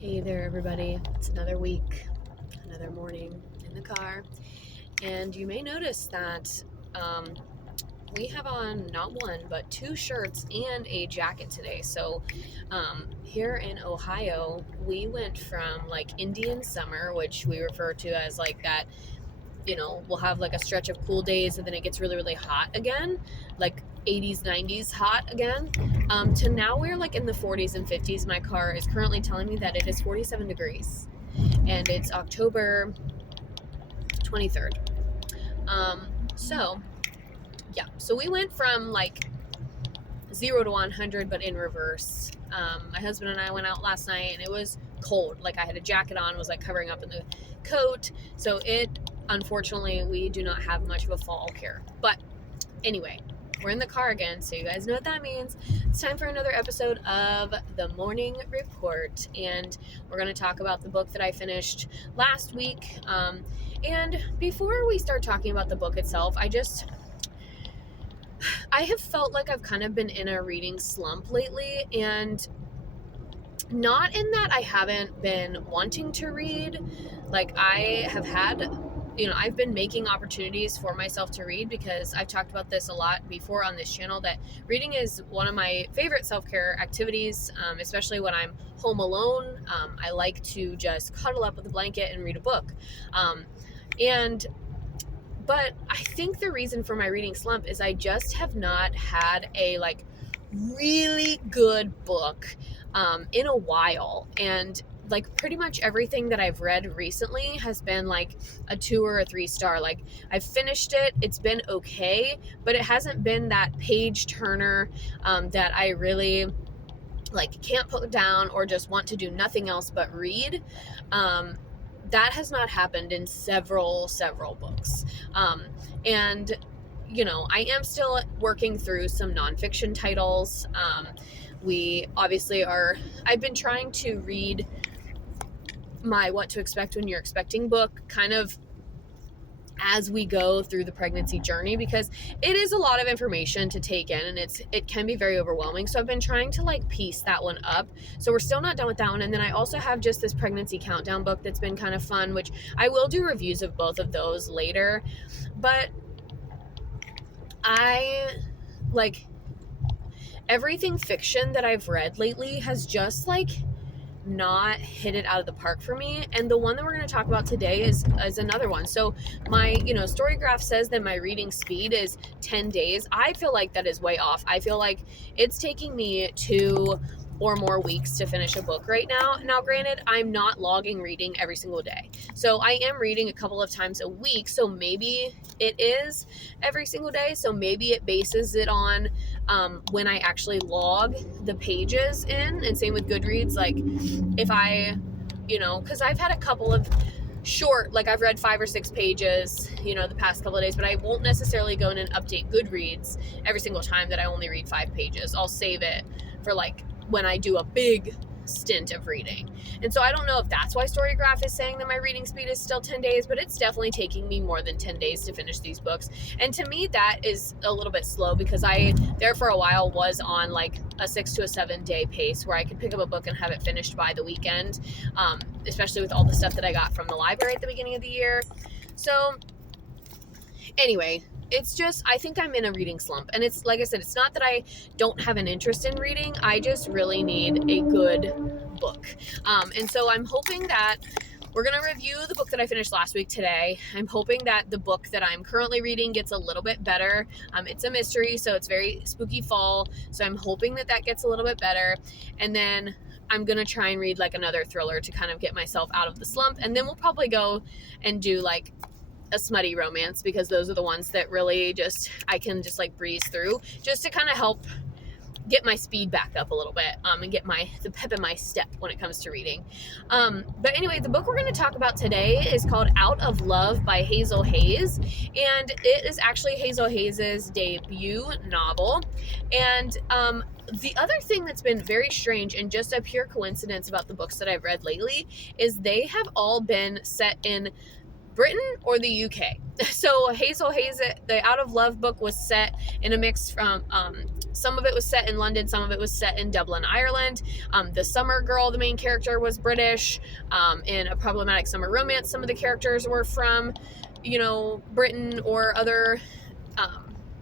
Hey there, everybody. It's another week, another morning in the car, and you may notice that we have on not one but two shirts and a jacket today. So, here in Ohio, we went from like Indian summer, which we refer to as like that. We'll have like a stretch of cool days and then it gets really, really hot again, like 80s, 90s hot again, to now we're like in the 40s and 50s. My car is currently telling me that it is 47 degrees and it's October 23rd. So, yeah, so we went from like 0 to 100, but in reverse. My husband and I went out last night and it was cold. Like I had a jacket on, was like covering up in the coat. So unfortunately, we do not have much of a fall here. But anyway, we're in the car again, so you guys know what that means. It's time for another episode of the Morning Report, and we're going to talk about the book that I finished last week. And before we start talking about the book itself, I have felt like I've kind of been in a reading slump lately, and not in that I haven't been wanting to read. Like I have had, I've been making opportunities for myself to read, because I've talked about this a lot before on this channel, that reading is one of my favorite self-care activities, especially when I'm home alone. I like to just cuddle up with a blanket and read a book. But I think the reason for my reading slump is I just have not had a like really good book in a while. And like pretty much everything that I've read recently has been like a 2 or a 3 star. Like I've finished it, it's been okay, but it hasn't been that page turner that I really like can't put down or just want to do nothing else but read. That has not happened in several books. And I am still working through some nonfiction titles. I've been trying to read my What to Expect When You're Expecting book kind of as we go through the pregnancy journey, because it is a lot of information to take in and it can be very overwhelming. So I've been trying to like piece that one up. So we're still not done with that one. And then I also have just this pregnancy countdown book that's been kind of fun, which I will do reviews of both of those later. But I like everything fiction that I've read lately has just like not hit it out of the park for me. And the one that we're going to talk about today is another one. So my Storygraph says that my reading speed is 10 days. I feel like that is way off. I feel like it's taking me 2 or more weeks to finish a book right now. Now granted, I'm not logging reading every single day, so I am reading a couple of times a week. So maybe it is every single day, so maybe it bases it on when I actually log the pages in. And same with Goodreads. Like if I, because I've had a couple of short, like I've read 5 or 6 pages, the past couple of days, but I won't necessarily go in and update Goodreads every single time that I only read 5 pages. I'll save it for like when I do a big stint of reading. And so I don't know if that's why Storygraph is saying that my reading speed is still 10 days, but it's definitely taking me more than 10 days to finish these books. And to me, that is a little bit slow, because I, there for a while, was on like a 6 to 7 day pace where I could pick up a book and have it finished by the weekend, especially with all the stuff that I got from the library at the beginning of the year. So anyway, it's just, I think I'm in a reading slump. And it's, like I said, it's not that I don't have an interest in reading. I just really need a good book. And so I'm hoping that we're going to review the book that I finished last week today. I'm hoping that the book that I'm currently reading gets a little bit better. It's a mystery, so it's very spooky fall. So I'm hoping that that gets a little bit better. And then I'm going to try and read like another thriller to kind of get myself out of the slump. And then we'll probably go and do like a smutty romance, because those are the ones that really just, I can just like breeze through, just to kind of help get my speed back up a little bit, and get the pep in my step when it comes to reading. But anyway, the book we're going to talk about today is called Out of Love by Hazel Hayes, and it is actually Hazel Hayes' debut novel. And the other thing that's been very strange and just a pure coincidence about the books that I've read lately is they have all been set in Britain or the UK. So Hazel Hayes, the Out of Love book was set in a mix from some of it was set in London, some of it was set in Dublin, Ireland. The summer girl, the main character, was British. In A Problematic Summer Romance, some of the characters were from, Britain or other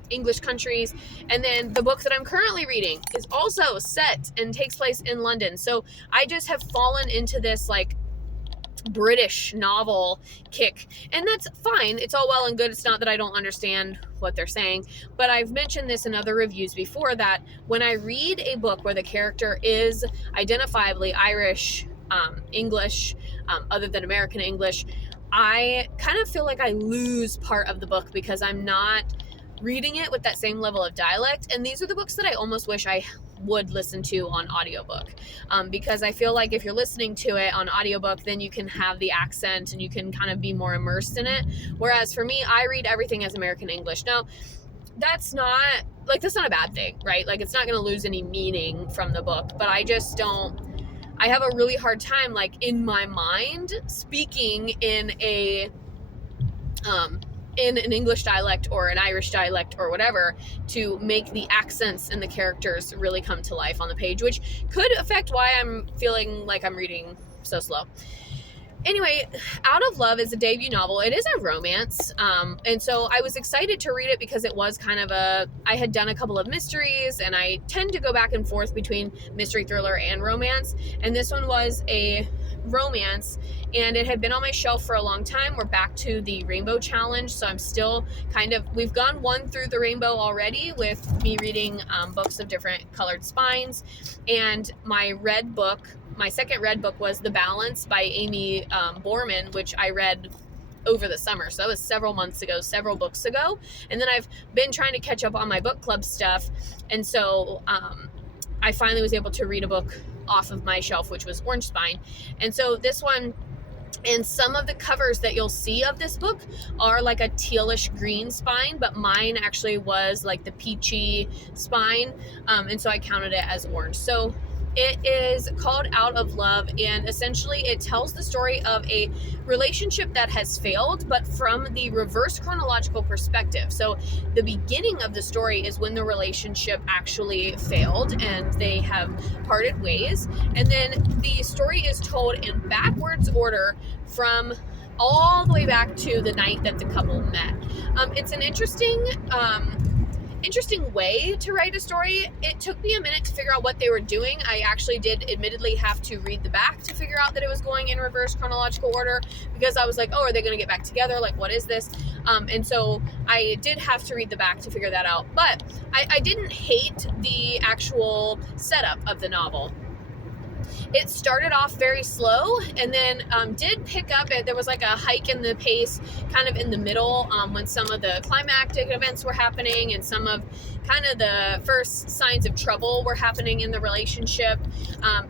English countries. And then the book that I'm currently reading is also set and takes place in London. So I just have fallen into this like British novel kick, and that's fine. It's all well and good. It's not that I don't understand what they're saying, but I've mentioned this in other reviews before, that when I read a book where the character is identifiably Irish, English, other than American English, I kind of feel like I lose part of the book because I'm not reading it with that same level of dialect. And these are the books that I almost wish I would listen to on audiobook, because I feel like if you're listening to it on audiobook, then you can have the accent and you can kind of be more immersed in it. Whereas for me, I read everything as American English. Now, that's not a bad thing, right? Like, it's not going to lose any meaning from the book, but I just don't, I have a really hard time, like, in my mind, speaking in an English dialect or an Irish dialect or whatever, to make the accents and the characters really come to life on the page, which could affect why I'm feeling like I'm reading so slow. Anyway, Out of Love is a debut novel. It is a romance, and so I was excited to read it because it was kind of I had done a couple of mysteries, and I tend to go back and forth between mystery, thriller, and romance, and this one was a romance, and it had been on my shelf for a long time. We're back to the Rainbow Challenge, so I'm still we've gone one through the rainbow already with me reading books of different colored spines, and my second read book was The Balance by Amy Borman, which I read over the summer. So that was several months ago, several books ago. And then I've been trying to catch up on my book club stuff. And so I finally was able to read a book off of my shelf, which was Orange Spine. And so this one, and some of the covers that you'll see of this book are like a tealish green spine, but mine actually was like the peachy spine. And so I counted it as orange. So it is called Out of Love, and essentially it tells the story of a relationship that has failed, but from the reverse chronological perspective. So the beginning of the story is when the relationship actually failed and they have parted ways. And then the story is told in backwards order from all the way back to the night that the couple met. It's an interesting way to write a story. It took me a minute to figure out what they were doing. I actually did admittedly have to read the back to figure out that it was going in reverse chronological order, because I was like, oh, are they going to get back together? Like, what is this? And so I did have to read the back to figure that out. But I didn't hate the actual setup of the novel. It started off very slow and then did pick up. There was like a hike in the pace kind of in the middle when some of the climactic events were happening and some of kind of the first signs of trouble were happening in the relationship.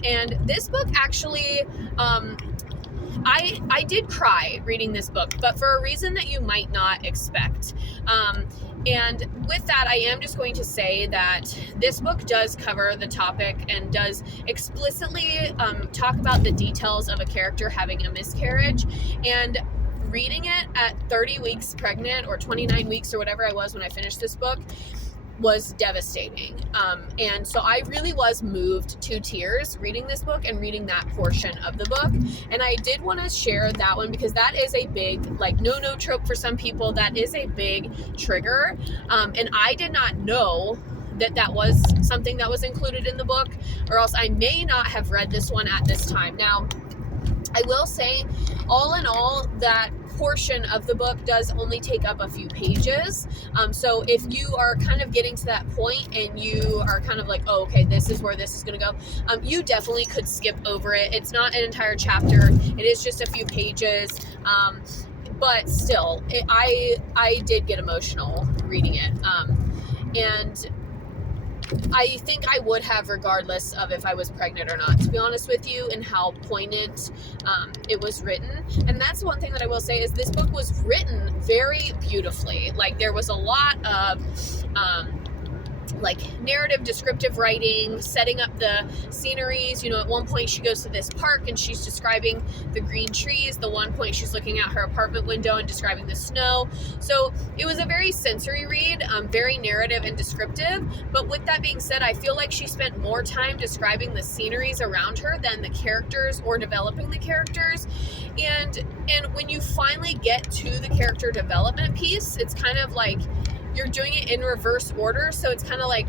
And this book actually, I did cry reading this book, but for a reason that you might not expect. And with that, I am just going to say that this book does cover the topic and does explicitly talk about the details of a character having a miscarriage. And reading it at 30 weeks pregnant, or 29 weeks or whatever I was when I finished this book, was devastating. And so I really was moved to tears reading this book and reading that portion of the book. And I did want to share that one because that is a big, like, no trope for some people. That is a big trigger. And I did not know that was something that was included in the book, or else I may not have read this one at this time. Now, I will say, all in all, that portion of the book does only take up a few pages. So if you are kind of getting to that point and you are kind of like, oh, okay, this is where this is going to go, you definitely could skip over it. It's not an entire chapter. It is just a few pages. But still, I did get emotional reading it. And I think I would have, regardless of if I was pregnant or not, to be honest with you, and how poignant it was written. And that's one thing that I will say is this book was written very beautifully. Like, there was a lot of like narrative descriptive writing, setting up the sceneries. You know, at one point she goes to this park and she's describing the green trees. The one point she's looking at her apartment window and describing the snow. So it was a very sensory read, very narrative and descriptive. But with that being said, I feel like she spent more time describing the sceneries around her than the characters or developing the characters. And when you finally get to the character development piece, it's kind of like you're doing it in reverse order. So it's kind of like,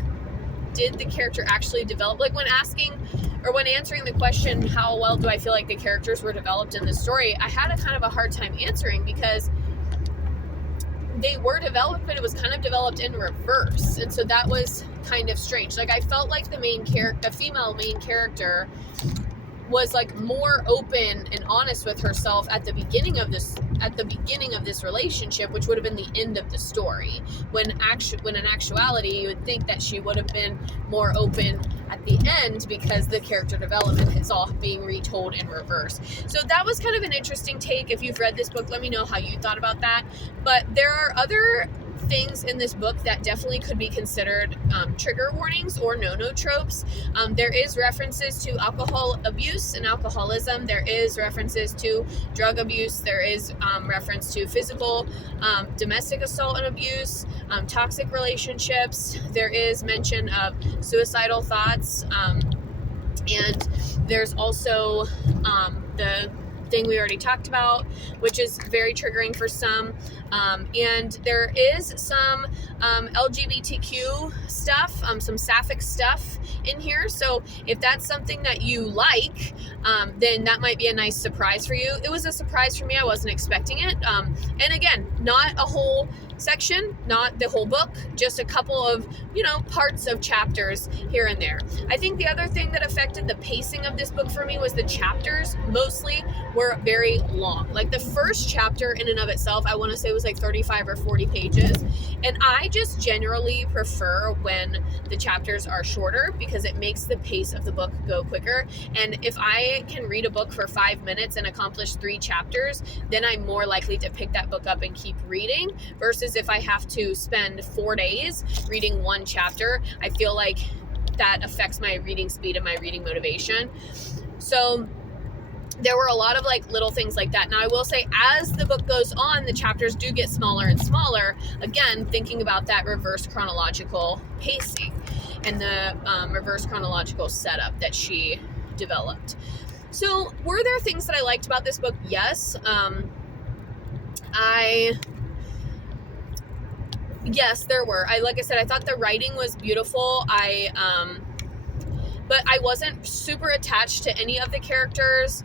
did the character actually develop? Like when answering the question, how well do I feel like the characters were developed in the story? I had a kind of a hard time answering because they were developed, but it was kind of developed in reverse. And so that was kind of strange. Like I felt like the female main character was like more open and honest with herself at the beginning of this relationship, which would have been the end of the story, when in actuality you would think that she would have been more open at the end, because the character development is all being retold in reverse. So that was kind of an interesting take. If you've read this book, let me know how you thought about that. But there are other things in this book that definitely could be considered trigger warnings or no-no tropes. There is references to alcohol abuse and alcoholism. There is references to drug abuse. There is reference to physical, domestic assault and abuse, toxic relationships. There is mention of suicidal thoughts, and there's also the thing we already talked about, which is very triggering for some. And there is some LGBTQ stuff, some sapphic stuff in here. So if that's something that you like, then that might be a nice surprise for you. It was a surprise for me. I wasn't expecting it. And again, not a whole section, not the whole book, just a couple of, parts of chapters here and there. I think the other thing that affected the pacing of this book for me was the chapters mostly were very long. Like the first chapter in and of itself, I want to say was like 35 or 40 pages. And I just generally prefer when the chapters are shorter because it makes the pace of the book go quicker. And if I can read a book for 5 minutes and accomplish 3 chapters, then I'm more likely to pick that book up and keep reading, versus if I have to spend 4 days reading one chapter, I feel like that affects my reading speed and my reading motivation. So there were a lot of like little things like that. Now I will say, as the book goes on, the chapters do get smaller and smaller. Again, thinking about that reverse chronological pacing and the reverse chronological setup that she developed. So were there things that I liked about this book? Yes. Yes, there were. Like I said, I thought the writing was beautiful. But I wasn't super attached to any of the characters,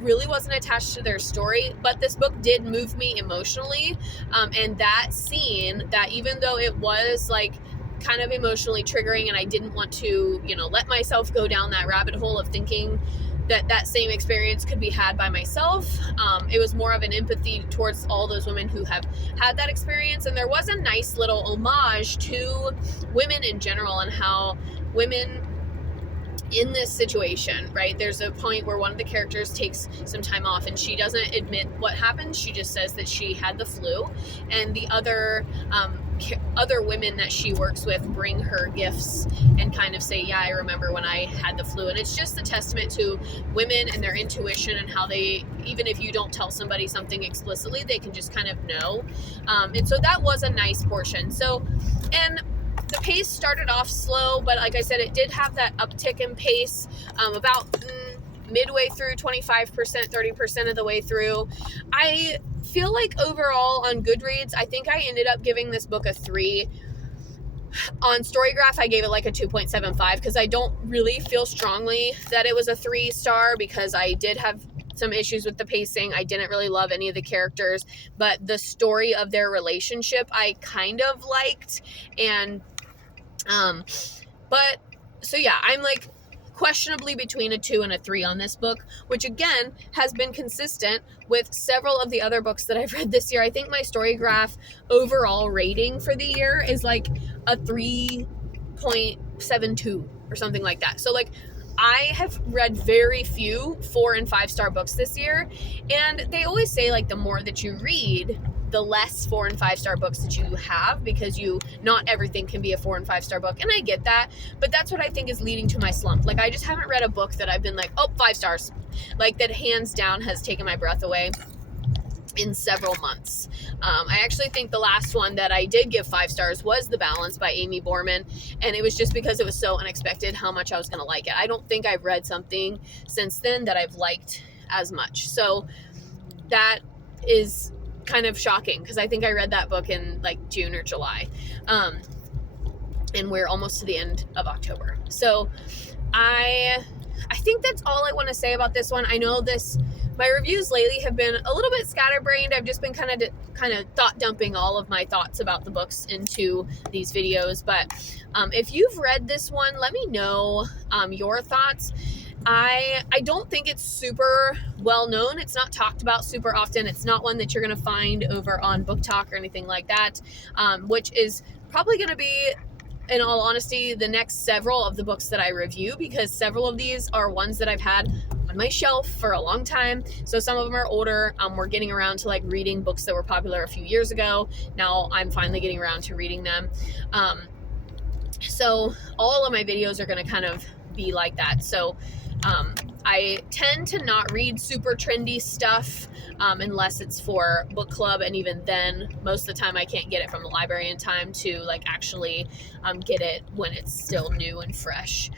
really wasn't attached to their story, but this book did move me emotionally. And that scene, that even though it was like kind of emotionally triggering and I didn't want to, let myself go down that rabbit hole of thinking that same experience could be had by myself. It was more of an empathy towards all those women who have had that experience. And there was a nice little homage to women in general and how women in this situation, right? There's a point where one of the characters takes some time off and she doesn't admit what happened. She just says that she had the flu, and the other women that she works with bring her gifts and kind of say, yeah, I remember when I had the flu. And it's just a testament to women and their intuition and how they, even if you don't tell somebody something explicitly, they can just kind of know. And so that was a nice portion. So, and the pace started off slow, but like I said, it did have that uptick in pace about midway through, 25%, 30% of the way through. I feel like overall on Goodreads, I think I ended up giving this book a 3. On Storygraph, I gave it like a 2.75 because I don't really feel strongly that it was a 3-star because I did have some issues with the pacing. I didn't really love any of the characters, but the story of their relationship I kind of liked. And but so yeah, I'm like questionably between a 2 and a 3 on this book, which again has been consistent with several of the other books that I've read this year. I think my Storygraph overall rating for the year is like a 3.72 or something like that. So like I have read very few 4 and 5-star books this year, and they always say like the more that you read, the less 4 and 5 star books that you have, because not everything can be a 4 and 5 star book, and I get that, but that's what I think is leading to my slump. Like, I just haven't read a book that I've been like, oh, 5 stars, like that hands down has taken my breath away in several months. I actually think the last one that I did give 5 stars was The Balance by Amy Borman, and it was just because it was so unexpected how much I was going to like it. I don't think I've read something since then that I've liked as much, so that is kind of shocking, because I think I read that book in like June or July, and we're almost to the end of October. So I think that's all I want to say about this one. I know my reviews lately have been a little bit scatterbrained. I've just been kind of thought dumping all of my thoughts about the books into these videos. But if you've read this one, let me know your thoughts. I don't think it's super well known. It's not talked about super often. It's not one that you're going to find over on Book Talk or anything like that, which is probably going to be, in all honesty, the next several of the books that I review, because several of these are ones that I've had on my shelf for a long time. So some of them are older. We're getting around to like reading books that were popular a few years ago. Now I'm finally getting around to reading them. So all of my videos are going to kind of be like that. So I tend to not read super trendy stuff unless it's for book club, and even then, most of the time I can't get it from the library in time to like actually get it when it's still new and fresh.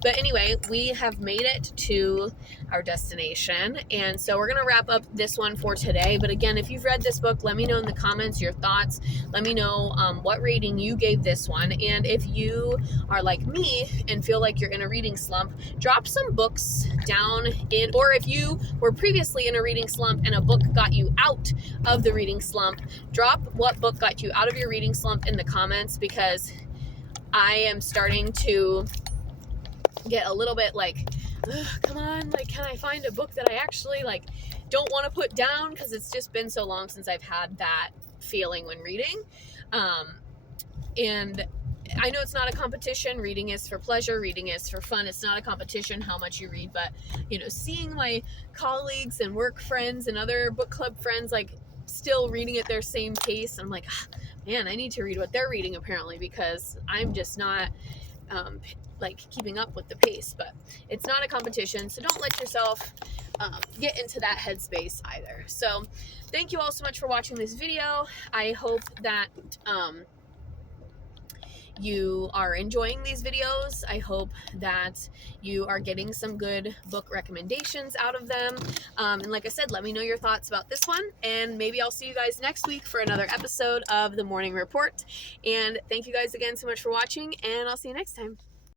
But anyway, we have made it to our destination, and so we're going to wrap up this one for today. But again, if you've read this book, let me know in the comments your thoughts. Let me know what rating you gave this one, and if you are like me and feel like you're in a reading slump, drop some books down in, or if you were previously in a reading slump and a book got you out of the reading slump, drop what book got you out of your reading slump in the comments, because I am starting to get a little bit like, come on, like, can I find a book that I actually like don't want to put down, because it's just been so long since I've had that feeling when reading. And I know it's not a competition. Reading is for pleasure. Reading is for fun. It's not a competition how much you read, but seeing my colleagues and work friends and other book club friends like still reading at their same pace, I'm like, man, I need to read what they're reading apparently, because I'm just not like keeping up with the pace. But it's not a competition, so don't let yourself get into that headspace either. So thank you all so much for watching this video. I hope that you are enjoying these videos. I hope that you are getting some good book recommendations out of them. And like I said, let me know your thoughts about this one, and maybe I'll see you guys next week for another episode of the Morning Report. And thank you guys again so much for watching, and I'll see you next time.